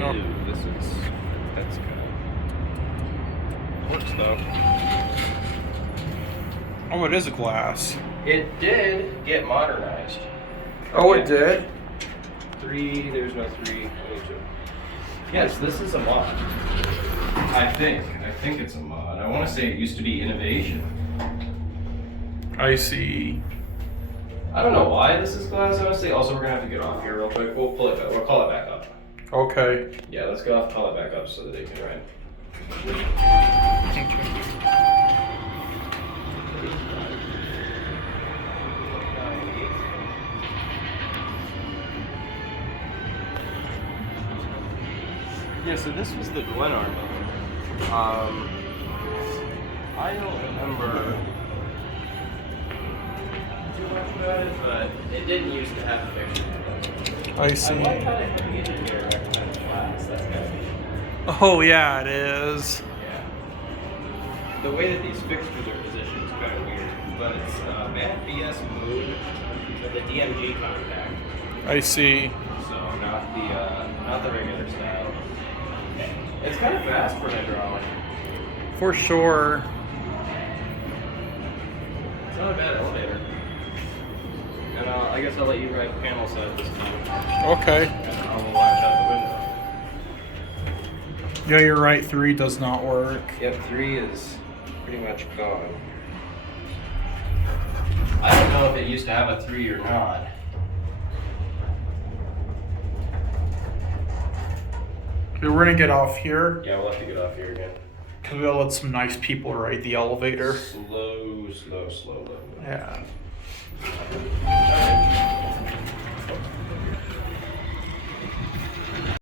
No. Ew, that's good. Works though. Oh, it is a glass. It did get modernized. Oh, it did? There's no 3. Yes, this is a mod. I think it's a mod. I want to say it used to be innovation. I see. I don't know why this is glass, honestly. Also, we're gonna have to get off here real quick. We'll call it back up. Okay. Yeah, let's go off, call it back up so that they can ride. Yeah, so this was the Glenarm. I don't remember too much about it, but it didn't used to have a fixture. I see. I like how they put it in here kind of flats. That's gotta be. Oh, yeah, it is. Yeah. The way that these fixtures are positioned is kind of weird, but it's matte BS mood with a DMG contact. I see. So not the regular style. It's kind of fast for an hydraulic. For sure. It's not a bad elevator. And I guess I'll let you ride panel side this time. Okay. And I will watch out the window. Yeah, you're right. 3 does not work. Yep, 3 is pretty much gone. I don't know if it used to have a 3 or not. Okay, we're gonna get off here Yeah, we'll have to get off here again. because we'll let some nice people ride the elevator. Slow. Yeah. Alright.